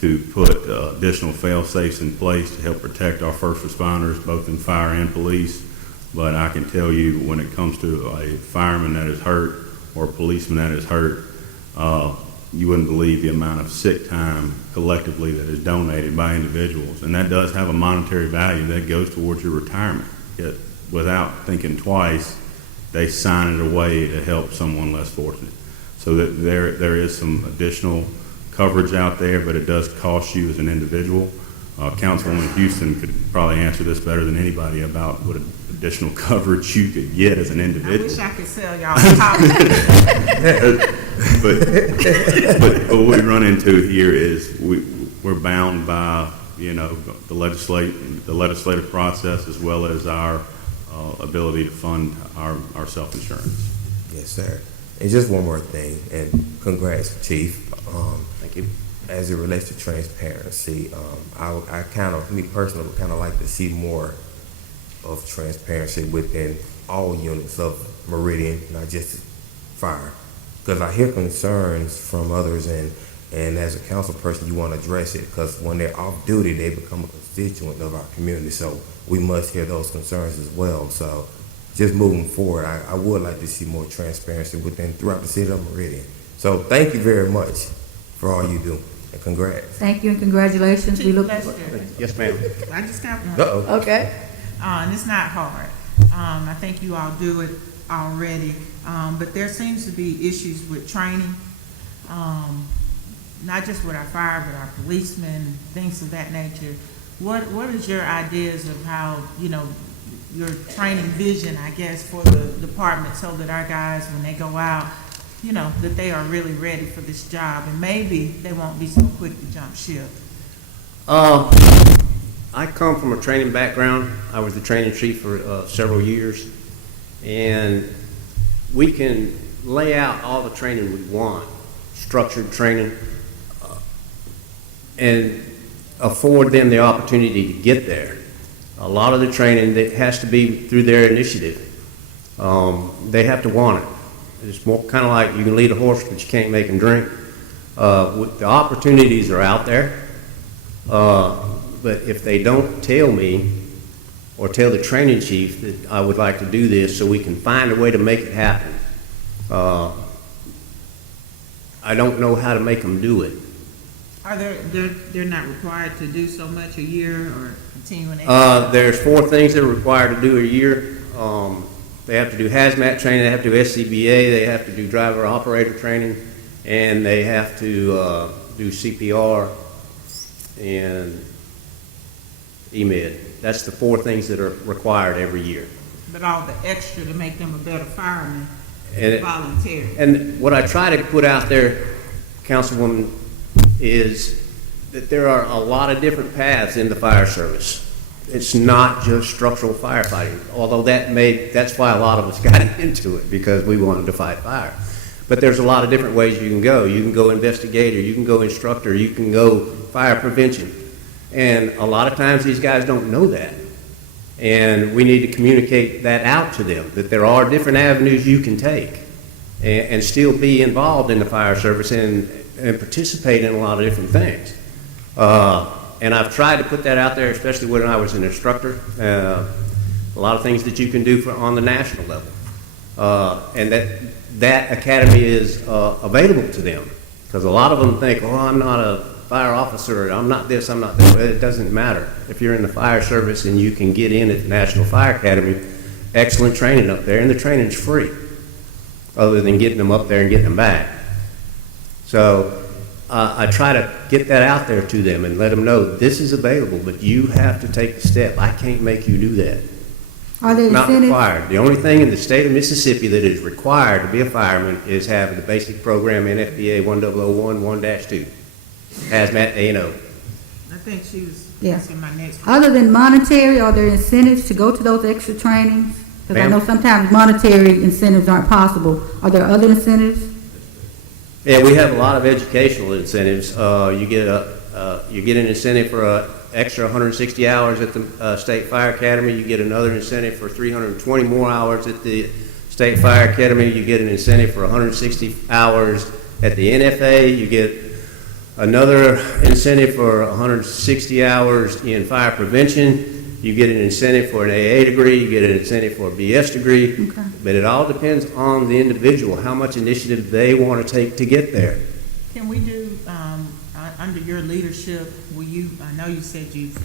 to put additional fail-safes in place to help protect our first responders, both in fire and police. But I can tell you, when it comes to a fireman that is hurt or a policeman that is hurt, you wouldn't believe the amount of sick time collectively that is donated by individuals. And that does have a monetary value that goes towards your retirement. Yet, without thinking twice, they sign it away to help someone less fortunate. So that there is some additional coverage out there, but it does cost you as an individual. Councilwoman Houston could probably answer this better than anybody about what additional coverage you could get as an individual. I wish I could sell y'all a but what we run into here is we're bound by the legislative process, as well as our ability to fund our self-insurance. Yes, sir. And just one more thing, and congrats, Chief. Thank you. As it relates to transparency, I kind of, me personally, would kind of like to see more of transparency within all units of Meridian, not just fire. Because I hear concerns from others, and as a council person, you want to address it, because when they're off duty, they become a constituent of our community. So we must hear those concerns as well. So just moving forward, I would like to see more transparency throughout the city of Meridian. So thank you very much for all you do, and congrats. Thank you and congratulations. We look Yes, ma'am. I just got one. Uh-oh. Okay. And it's not hard. I think you all do it already. But there seems to be issues with training, not just with our fire, but our policemen, things of that nature. What is your ideas of how, your training vision, I guess, for the department, so that our guys, when they go out, that they are really ready for this job, and maybe they won't be so quick to jump ship? I come from a training background. I was the training chief for several years, and we can lay out all the training we want, structured training, and afford them the opportunity to get there. A lot of the training that has to be through their initiative. They have to want it. It's more kind of like you can lead a horse, but you can't make him drink. The opportunities are out there, but if they don't tell me or tell the training chief that I would like to do this so we can find a way to make it happen, I don't know how to make them do it. Are they're not required to do so much a year or continuing? There's 4 things they're required to do a year. They have to do hazmat training, they have to do SCBA, they have to do driver operator training, and they have to do CPR and EMED. That's the 4 things that are required every year. But all the extra to make them a better fireman And is voluntary. And what I try to put out there, Councilwoman, is that there are a lot of different paths in the fire service. It's not just structural firefighting, although that's why a lot of us got into it, because we wanted to fight fire. But there's a lot of different ways you can go. You can go investigator, you can go instructor, you can go fire prevention. And a lot of times these guys don't know that. And we need to communicate that out to them, that there are different avenues you can take and still be involved in the fire service and participate in a lot of different things. And I've tried to put that out there, especially when I was an instructor. A lot of things that you can do on the national level. And that academy is available to them. Because a lot of them think, oh, I'm not a fire officer, I'm not this, I'm not that. It doesn't matter. If you're in the fire service and you can get in at the National Fire Academy, excellent training up there, and the training's free, other than getting them up there and getting them back. So I try to get that out there to them and let them know this is available, but you have to take the step. I can't make you do that. Are there Not incentives? required. The only thing in the state of Mississippi that is required to be a fireman is having the basic program NFPA 10011-2, hazmat A&O. I think she was Yeah. asking my next question. Other than monetary, are there incentives to go to those extra trainings? Because I Ma'am? know sometimes monetary incentives aren't possible. Are there other incentives? Yeah, we have a lot of educational incentives. You get an incentive for an extra 160 hours at the State Fire Academy. You get another incentive for 320 more hours at the State Fire Academy. You get an incentive for 160 hours at the NFA. You get Another incentive for 160 hours in fire prevention. You get an incentive for an AA degree, you get an incentive for a BS degree. Okay. But it all depends on the individual, how much initiative they want to take to get there. Can we do, under your leadership, I know you said you've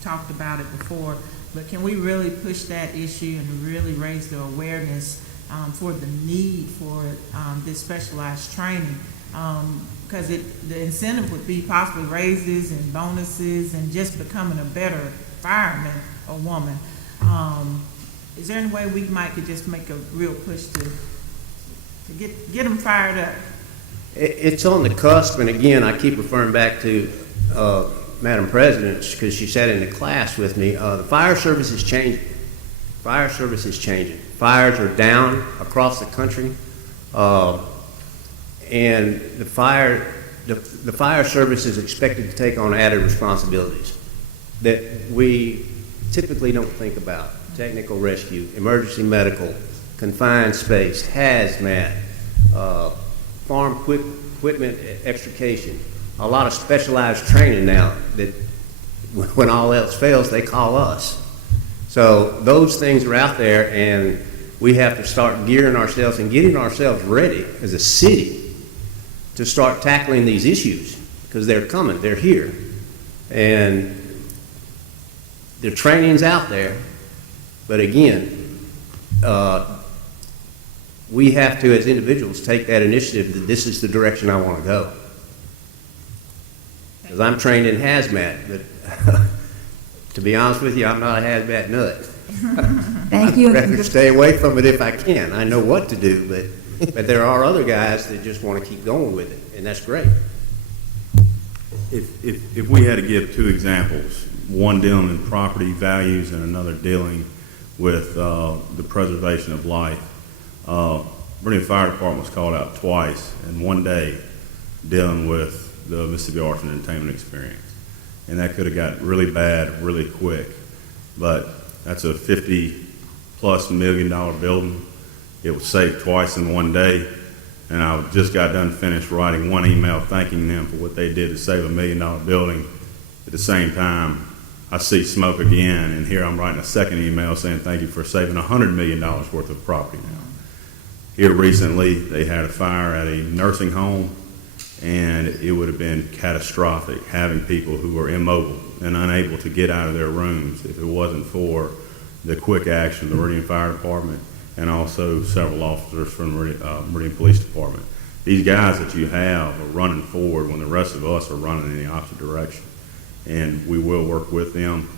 talked about it before, but can we really push that issue and really raise the awareness for the need for this specialized training? Because the incentive would be possibly raises and bonuses and just becoming a better fireman or woman. Is there any way we could just make a real push to get them fired up? It's on the cusp, and again, I keep referring back to Madam President, because she sat in the class with me. The fire service is changing. Fire service is changing. Fires are down across the country, and the fire service is expected to take on added responsibilities that we typically don't think about. Technical rescue, emergency medical, confined space, hazmat, farm equipment extrication, a lot of specialized training now that when all else fails, they call us. So those things are out there, and we have to start gearing ourselves and getting ourselves ready as a city to start tackling these issues, because they're coming, they're here. And the training's out there, but again, we have to, as individuals, take that initiative that this is the direction I want to go. Because I'm trained in hazmat, but to be honest with you, I'm not a hazmat nut. Thank you. I'd rather stay away from it if I can. I know what to do, but there are other guys that just want to keep going with it, and that's great. If we had to give two examples, one dealing in property values and another dealing with the preservation of life, Meridian Fire Department was called out twice in one day dealing with the Mississippi Arts and Entertainment Experience. And that could have got really bad really quick. But that's a $50+ million building. It was saved twice in one day. And I just got done finished writing one email thanking them for what they did to save $1 million building. At the same time, I see smoke again, and here I'm writing a second email saying thank you for saving $100 million worth of property now. Here recently, they had a fire at a nursing home, and it would have been catastrophic having people who were immobile and unable to get out of their rooms if it wasn't for the quick action of the Meridian Fire Department and also several officers from the Meridian Police Department. These guys that you have are running forward when the rest of us are running in the opposite direction. And we will work with them.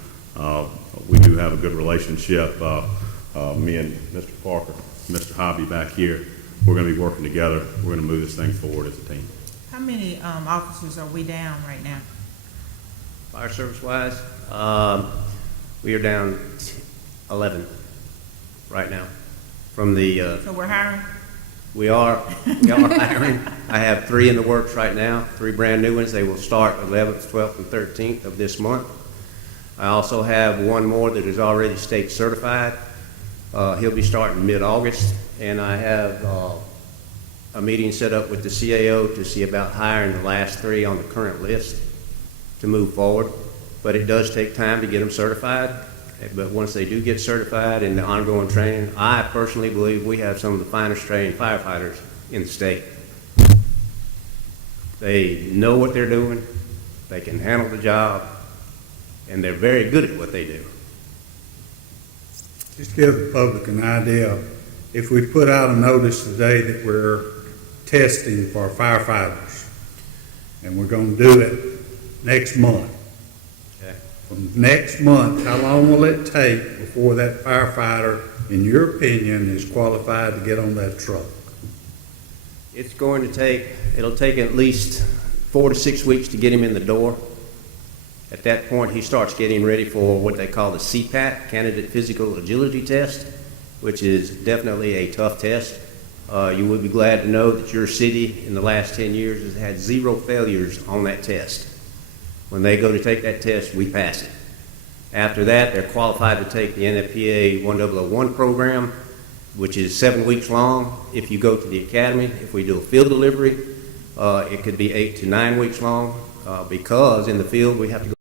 We do have a good relationship. Me and Mr. Parker, Mr. Hobby back here, we're going to be working together. We're going to move this thing forward as a team. How many officers are we down right now? Fire service wise, we are down 11 right now. From the So we're hiring? we are hiring. I have 3 in the works right now, 3 brand new ones. They will start 11th, 12th, and 13th of this month. I also have one more that is already state certified. He'll be starting mid-August, and I have a meeting set up with the CAO to see about hiring the last 3 on the current list to move forward. But it does take time to get them certified. But once they do get certified in the ongoing training, I personally believe we have some of the finest trained firefighters in the state. They know what they're doing, they can handle the job, and they're very good at what they do. Just give the public an idea. If we put out a notice today that we're testing for firefighters, and we're going to do it next month. Okay. From next month, how long will it take before that firefighter, in your opinion, is qualified to get on that truck? It's going to take, it'll take at least 4 to 6 weeks to get him in the door. At that point, he starts getting ready for what they call the CPAT, Candidate Physical Agility Test, which is definitely a tough test. You would be glad to know that your city in the last 10 years has had 0 failures on that test. When they go to take that test, we pass it. After that, they're qualified to take the NFPA 1001 program, which is 7 weeks long. If you go to the academy, if we do a field delivery, It could be 8 to 9 weeks long, because in the field, we have to go